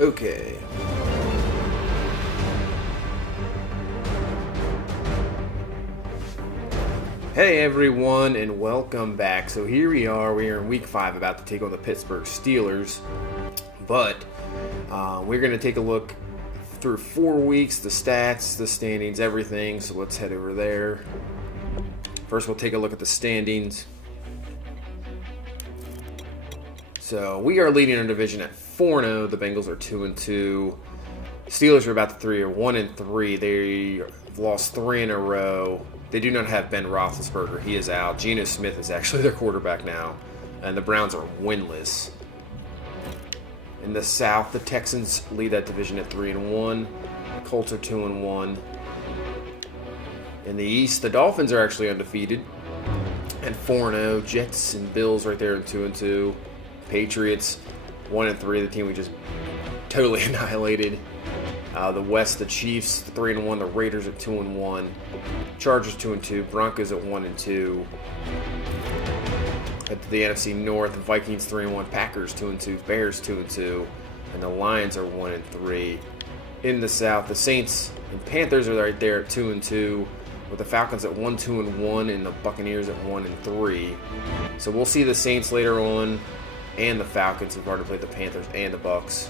Okay. Hey everyone, and welcome back. So here we are in week 5, about to take on the Pittsburgh Steelers. But we're going to take a look through 4 weeks, the stats, the standings, everything. So let's head over there. First, we'll take a look at the standings. So we are leading our division at 4-0. The Bengals are 2-2. Steelers are about to 1-3. They've lost 3 in a row. They do not have Ben Roethlisberger. He is out. Geno Smith is actually their quarterback now. And the Browns are winless. In the South, the Texans lead that division at 3-1. Colts are 2-1. In the East, the Dolphins are actually undefeated and 4-0. Jets and Bills right there at 2-2. Patriots 1-3, the team we just totally annihilated. The West, the Chiefs 3-1. The Raiders at 2-1. Chargers 2-2. Broncos at 1-2. At the NFC North, the Vikings 3-1. Packers 2-2. Bears 2-2. And the Lions are 1-3. In the South, the Saints and Panthers are right there at 2-2. With the Falcons at 1-2-1 and the Buccaneers at 1-3. So we'll see the Saints later on, and the Falcons have already played the Panthers and the Bucs.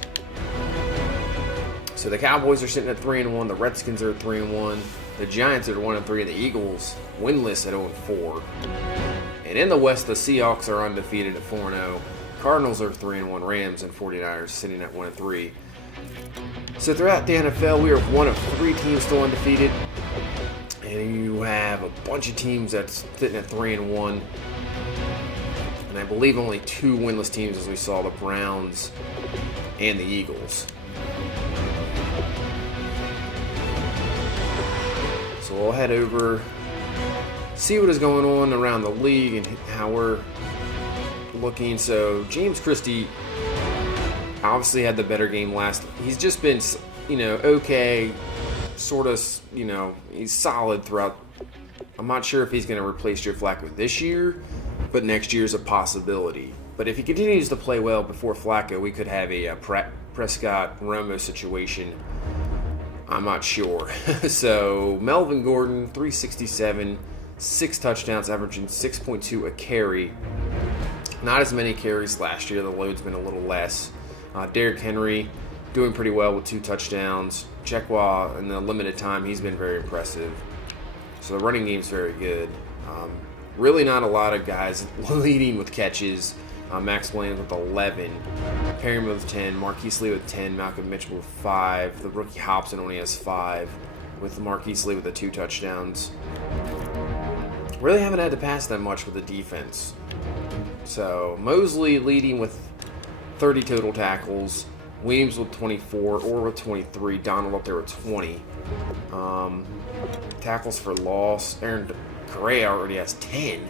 So the Cowboys are sitting at 3-1. The Redskins are at 3-1. The Giants are at 1-3. The Eagles winless at 0-4. And in the West, the Seahawks are undefeated at 4-0. Cardinals are 3-1. Rams and 49ers sitting at 1-3. So throughout the NFL, we are one of 3 teams still undefeated. And you have a bunch of teams that's sitting at 3-1. And I believe only 2 winless teams, as we saw, the Browns and the Eagles. So we'll head over, see what is going on around the league and how we're looking. So James Christie obviously had the better game last. He's just been, okay, sort of, he's solid throughout. I'm not sure if he's going to replace Joe Flacco this year, but next year's a possibility. But if he continues to play well before Flacco, we could have a Prescott-Romo situation. I'm not sure. So Melvin Gordon, 367, 6 touchdowns, averaging 6.2 a carry. Not as many carries last year. The load's been a little less. Derrick Henry doing pretty well with 2 touchdowns. Chekwa, in the limited time, he's been very impressive. So the running game's very good. Really not a lot of guys leading with catches. Max Williams with 11. Perryman with 10. Marquise Lee with 10. Malcolm Mitchell with 5. The rookie Hobson only has 5, with Marquise Lee with the 2 touchdowns. Really haven't had to pass that much with the defense. So Mosley leading with 30 total tackles. Williams with 24, Orr with 23, Donald up there with 20. Tackles for loss, Aaron Correa already has 10.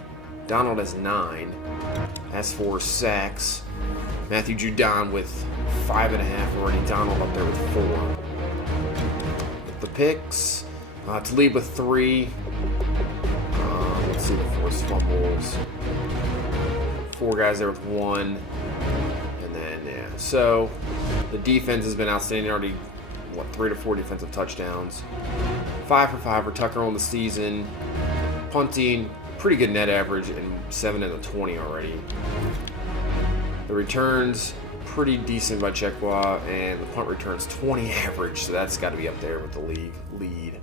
Donald has 9. As for sacks, Matthew Judon with 5.5 already. Donald up there with 4. With the picks, to lead with 3. Let's see the forced fumbles. 4 guys there with 1. And then, so the defense has been outstanding. Already, 3 to 4 defensive touchdowns. 5 for 5 for Tucker on the season. Punting, pretty good net average, and 7 in the 20 already. The returns, pretty decent by Chekwa, and the punt returns 20 average, so that's got to be up there with the league lead.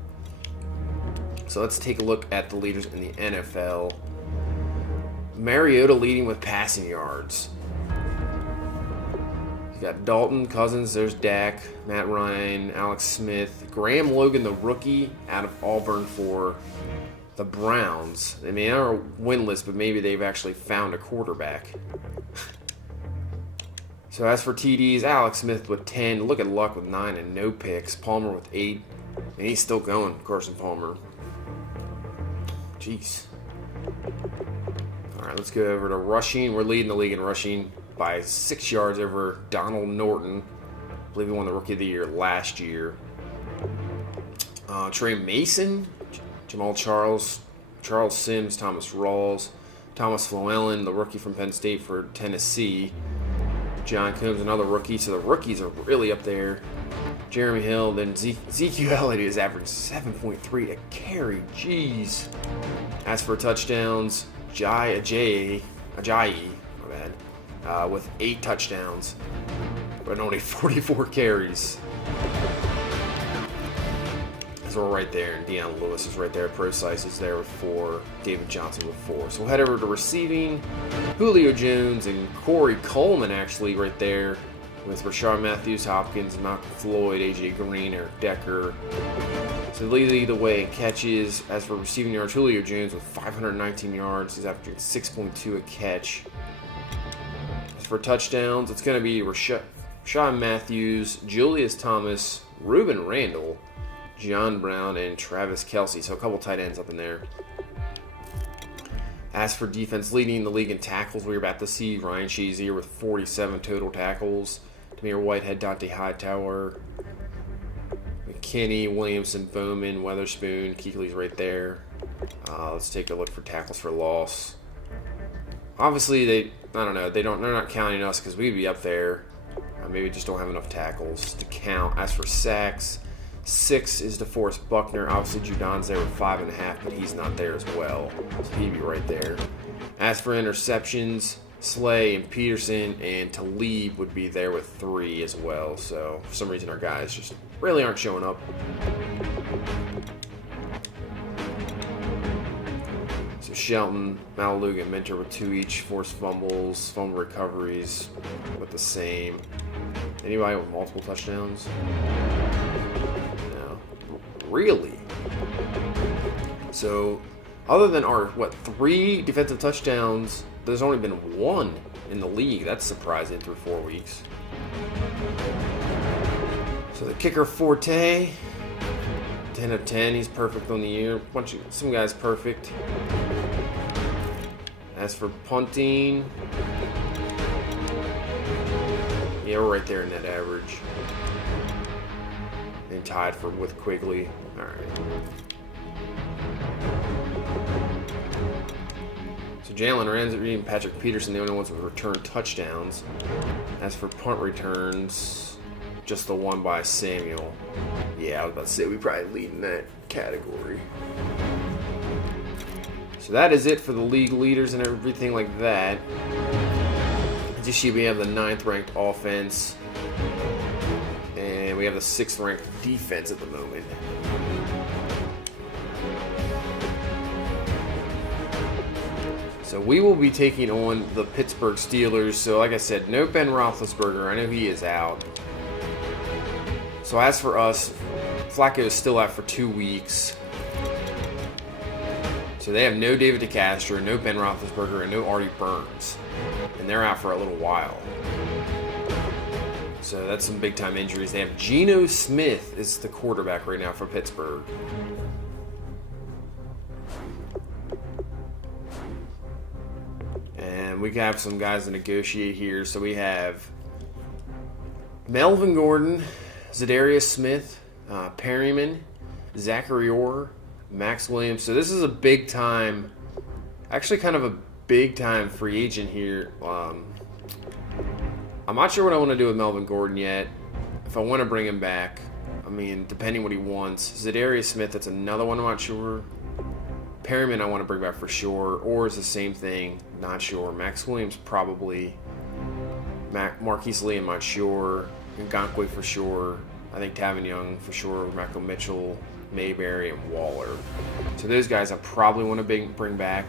So let's take a look at the leaders in the NFL. Mariota leading with passing yards. You got Dalton, Cousins, there's Dak, Matt Ryan, Alex Smith, Graham Logan, the rookie, out of Auburn for the Browns. I mean, they are winless, but maybe they've actually found a quarterback. So as for TDs, Alex Smith with 10. Look at Luck with 9 and no picks. Palmer with 8. And he's still going, Carson Palmer. Jeez. All right, let's go over to rushing. We're leading the league in rushing by 6 yards over Donald Norton. I believe he won the Rookie of the Year last year. Trey Mason, Jamal Charles, Charles Sims, Thomas Rawls, Thomas Llewellyn, the rookie from Penn State for Tennessee. John Combs, another rookie. So the rookies are really up there. Jeremy Hill, then Ezekiel Elliott is averaging 7.3 a carry. Jeez. As for touchdowns, Ajayi, my bad, with 8 touchdowns, but only 44 carries. So we're right there, and Deion Lewis is right there. Procise is there with 4. David Johnson with 4. So we'll head over to receiving. Julio Jones and Corey Coleman actually right there with Rashard Matthews, Hopkins, Malcolm Floyd, A.J. Green, Eric Decker. So lead the way in catches. As for receiving yards, Julio Jones with 519 yards. He's averaging 6.2 a catch. As for touchdowns, it's going to be Rashard Matthews, Julius Thomas, Reuben Randall, John Brown, and Travis Kelce. So a couple tight ends up in there. As for defense, leading the league in tackles, we're about to see Ryan Shazier with 47 total tackles. Demir Whitehead, Dante Hightower, McKinney, Williamson, Bowman, Weatherspoon, Kuechly's right there. Let's take a look for tackles for loss. Obviously, they're not counting us because we'd be up there. Maybe just don't have enough tackles to count. As for sacks, 6 is DeForest Buckner. Obviously, Judon's there with 5.5, but he's not there as well. So he'd be right there. As for interceptions, Slay and Peterson and Talib would be there with 3 as well. So for some reason, our guys just really aren't showing up. So Shelton, Malaluga, and Mentor with 2 each. Forced fumbles, fumble recoveries with the same. Anybody with multiple touchdowns? Really? So, other than our, 3 defensive touchdowns, there's only been 1 in the league. That's surprising through 4 weeks. So the kicker Forte, 10 of 10. He's perfect on the year. Some guys perfect. As for punting, yeah, we're right there in that average. And tied with Quigley. All right. So Jalen Ramsey and Patrick Peterson, the only ones with return touchdowns. As for punt returns, just the one by Samuel. Yeah, I was about to say we probably lead in that category. So that is it for the league leaders and everything like that. As you see, we have the 9th ranked offense. And we have the 6th ranked defense at the moment. So we will be taking on the Pittsburgh Steelers. So like I said, no Ben Roethlisberger. I know he is out. So as for us, Flacco is still out for 2 weeks. So they have no David DeCastro, no Ben Roethlisberger, and no Artie Burns. And they're out for a little while. So that's some big-time injuries. They have Geno Smith is the quarterback right now for Pittsburgh. And we have some guys to negotiate here. So we have Melvin Gordon, Zadarius Smith, Perryman, Zachary Orr, Max Williams. So this is a big-time, actually kind of a big-time free agent here. I'm not sure what I want to do with Melvin Gordon yet. If I want to bring him back, I mean, depending what he wants. Zadarius Smith, that's another one I'm not sure. Perryman I want to bring back for sure. Or is the same thing, not sure. Max Williams probably. Marquise Lee, I'm not sure. Ngakoue for sure. I think Tavon Young for sure. Michael Mitchell, Mayberry, and Waller. So those guys I probably want to bring back.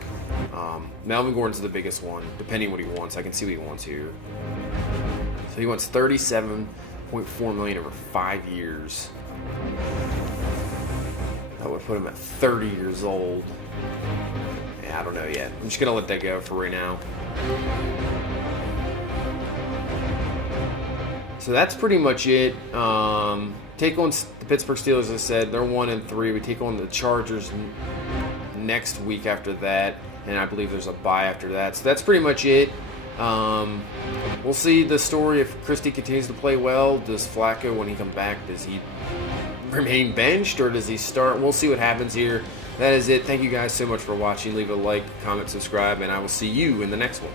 Melvin Gordon's the biggest one, depending what he wants. I can see what he wants here. So he wants $37.4 million over 5 years. That would put him at 30 years old. Yeah, I don't know yet. I'm just gonna let that go for right now. So that's pretty much it. Take on the Pittsburgh Steelers, as I said, they're 1-3. We take on the Chargers next week after that, and I believe there's a bye after that. So that's pretty much it. We'll see the story if Christie continues to play well. Does Flacco, when he comes back, does he remain benched or does he start? We'll see what happens here. That is it. Thank you guys so much for watching. Leave a like, comment, subscribe, and I will see you in the next one.